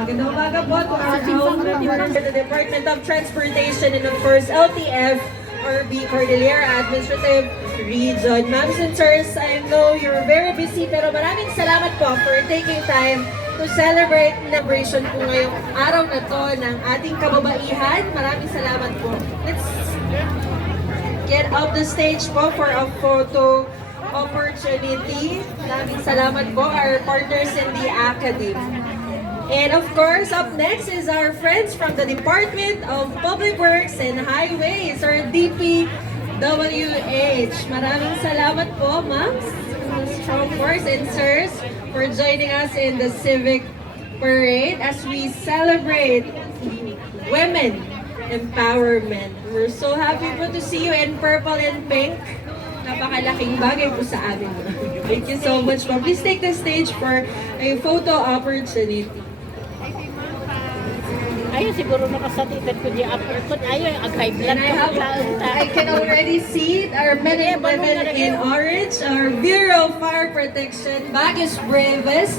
Magandang umaga po to our house members of the Department of Transportation and of course LTF, RB Cordillera Administrative Region. Ma'ams and sirs, I know you're very busy pero maraming salamat po for taking time to celebrate celebration po ngayong araw na to ng ating kababaihan. Maraming salamat po. Let's get up the stage po for a photo opportunity. Maraming salamat po, our partners in the academy. And of course, up next is our friends from the Department of Public Works and Highways, or DPWH. Maraming salamat po, ma'ams, of course, and sirs, for joining us in the Civic Parade as we celebrate women empowerment. We're so happy po to see you in purple and pink. Napakalaking bagay po sa amin. Thank you so much po. Please take the stage for a photo opportunity. Ayun, siguro nakasatitan ko di uppercut. Ayun, high blood ko. I can already see our men and women in orange, our Bureau of Fire Protection, Baguio's Bravest.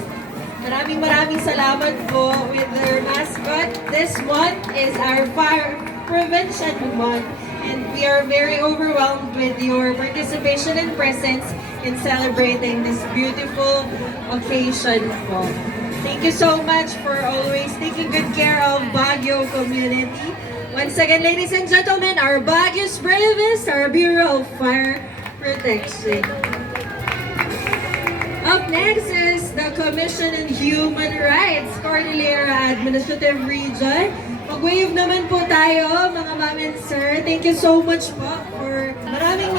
Maraming salamat po with their mascot. This month is our Fire Prevention Month. And we are very overwhelmed with your participation and presence in celebrating this beautiful occasion po. Thank you so much for always taking good care of Baguio community. Once again, ladies and gentlemen, our Baguio's Bravest, our Bureau of Fire Protection. Up next is the Commission on Human Rights, Cordillera Administrative Region. Mag-wave naman po tayo, mga ma'am and sir. Thank you so much po for maraming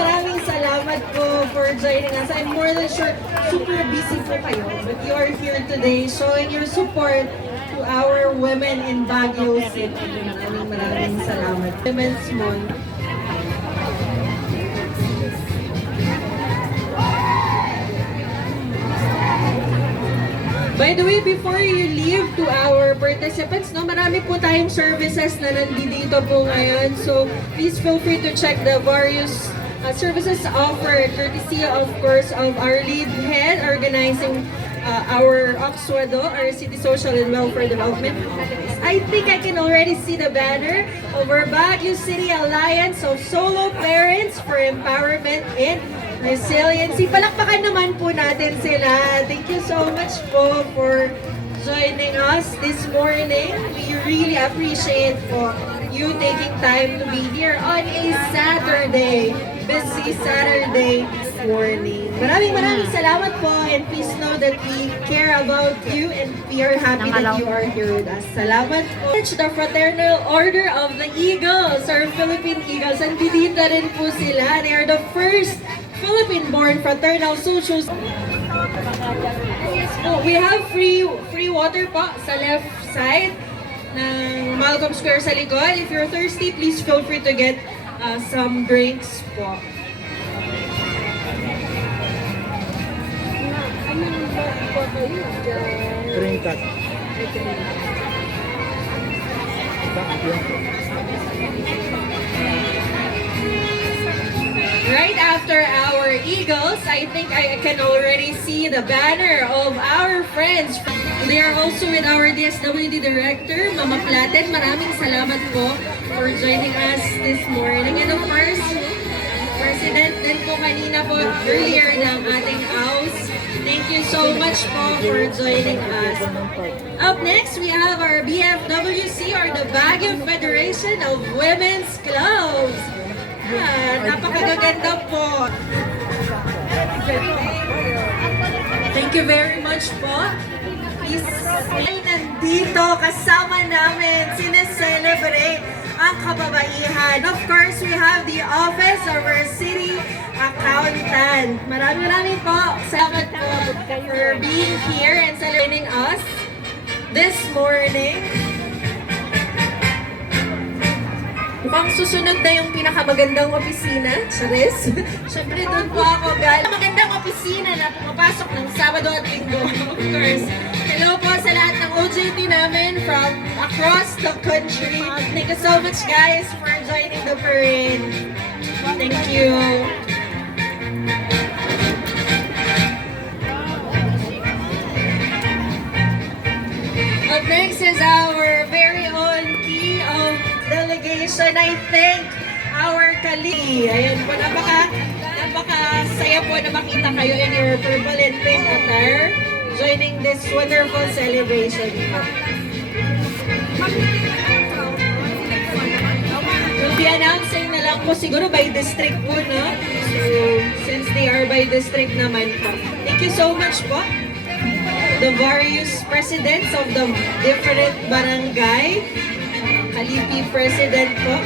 salamat po for joining us. I'm more than sure super busy po kayo, but you are here today showing your support to our women in Baguio City. Maraming salamat. Women's Month. By the way, before you leave to our participants, no, marami po tayong services na nandito po ngayon. So, please feel free to check the various services offered, courtesy, of course, of our lead head organizing our OXWADO, our City Social and Welfare Development Office. I think I can already see the banner of our Baguio City Alliance of Solo Parents for Empowerment and Resiliency. Palakpakan naman po natin sila. Thank you so much po for joining us this morning. We really appreciate po you taking time to be here on a Saturday, busy Saturday morning. Maraming salamat po, and please know that we care about you and we are happy that you are here with us. Salamat po. The Fraternal Order of the Eagles, our Philippine Eagles, and dito rin po sila. They are the first Philippine-born fraternal socials. We have free water po sa left side ng Malcolm Square sa likod. If you're thirsty, please feel free to get some drinks po. Drink that. Right after our Eagles, I think I can already see the banner of our friends. They are also with our DSWD Director, Mama Platen. Maraming salamat po for joining us this morning. And of course, President din po kanina po earlier ng ating house. Thank you so much po for joining us. Up next, we have our BFWC, or the Baguio Federation of Women's Clubs. Napakaganda po. Thank you very much po. Please, ay nandito kasama namin, sineselebrate ang kababaihan. Of course, we have the Office of our City Accountant. Maraming po. Salamat po for being here and celebrating us this morning. Mukhang susunod na yung pinakamagandang opisina, Charis. Siyempre, doon po ako galing. Magandang opisina na pumapasok ng Sabado at Linggo, of course. Hello po sa lahat ng OJT namin from across the country. Thank you so much, guys, for joining the parade. Thank you. Up next is celebration. I thank our Kali. Ayan po, napaka-saya po na makita kayo in your purple and pink attire joining this wonderful celebration. We'll be announcing na lang po siguro by district po, no? So, since they are by district naman po. Thank you so much po. The various presidents of the different barangay. Kalipi President po.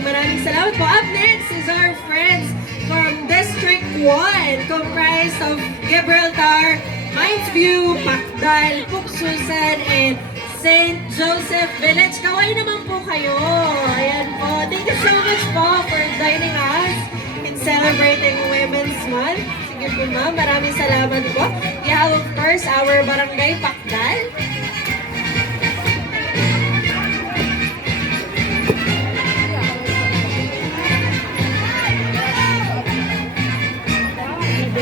Maraming salamat po. Up next is our friends from District 1, comprised of Gibraltar, Hinesview, Pacdal, Puksusan, and St. Joseph Village. Kaway naman po kayo. Ayan po. Thank you so much po for joining us in celebrating Women's Month. Sige po ma'am, maraming salamat po. We have of course our Barangay Pacdal.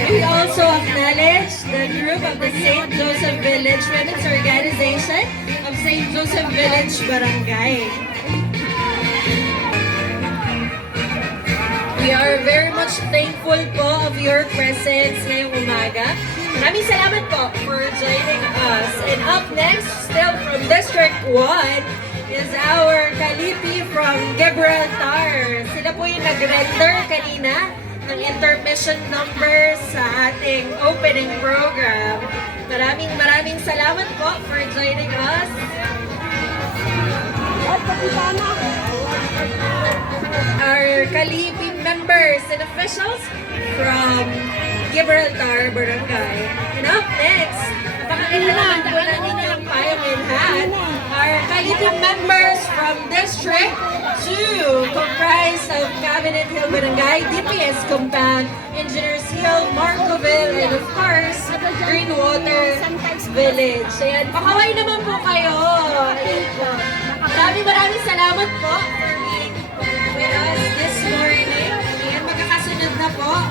We also acknowledge the group of the St. Joseph Village Women's Organization of St. Joseph Village Barangay. We are very much thankful po of your presence ngayong umaga. Maraming salamat po for joining us. And up next, still from District 1, is our Kalipi from Gibraltar. Sila po yung nag-render kanina ng intermission number sa ating opening program. Maraming salamat po for joining us. Our Kalipi members and officials from Gibraltar Barangay. And up next, napakailangan po namin ng payong in hand. Our Kalipi members from District 2, comprised of Cabinet Hill Barangay, DPS Compound, Engineers Hill, Marcoville, and of course, Greenwater Village. Ayan, pakaway naman po kayo. Ayan po. Maraming salamat po for being with us this morning. Ayan, magkakasunod na po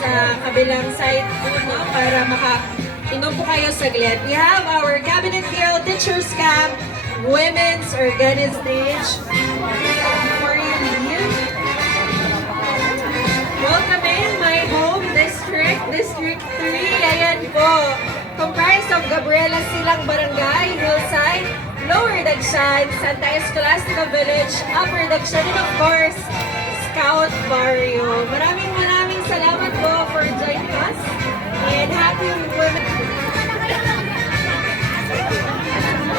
sa kabilang side po, no, para maka-inom po kayo saglit. We have our Cabinet Hill Teachers Camp Women's Organization for you leave. Welcome in my home district, District 3. Ayan po. Comprised of Gabriela Silang Barangay, Hillside, Lower Dagshan, Santa Escolastica Village, Upper Dagshan, and of course, Scout Barrio. Maraming salamat po for joining us. And happy women.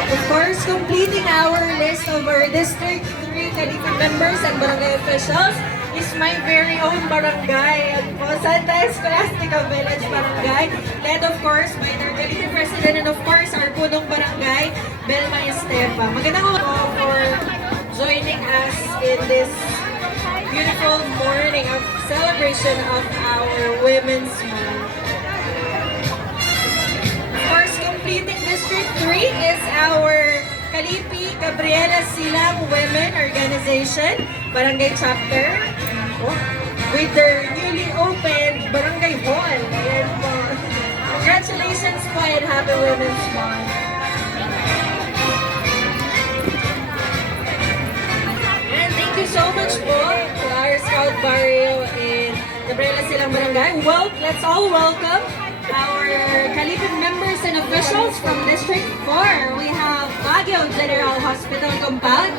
Of course, completing our list of our District 3 Kalipi members and barangay officials is my very own barangay, and po, Santa Escolastica Village Barangay, led of course by their Kalipi President and of course our punong barangay, Belma Estepa. Magandang po for joining us in this beautiful morning of celebration of our Women's Month. Of course, completing District 3 is our Kalipi Gabriela Silang Women Organization, Barangay Chapter, with their newly opened Barangay Hall. Ayan po. Congratulations po and happy Women's Month. And thank you so much po to our Scout Barrio and Gabriela Silang Barangay. Well, let's all welcome our Kalipi members and officials from District 4. We have Baguio General Hospital Compound,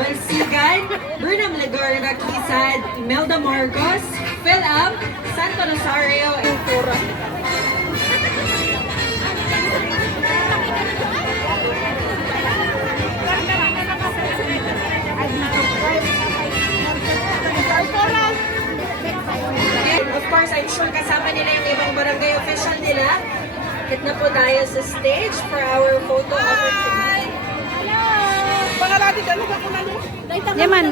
Bansigan, Burnham Legorda Quezad, Imelda Marcos, PhilAm, Santo Rosario, and Pura. And of course, I'm sure kasama nila yung ibang barangay official nila. Hit na po tayo sa stage for our photo opportunity. Pangalati ka, lupa ko na. Yaman.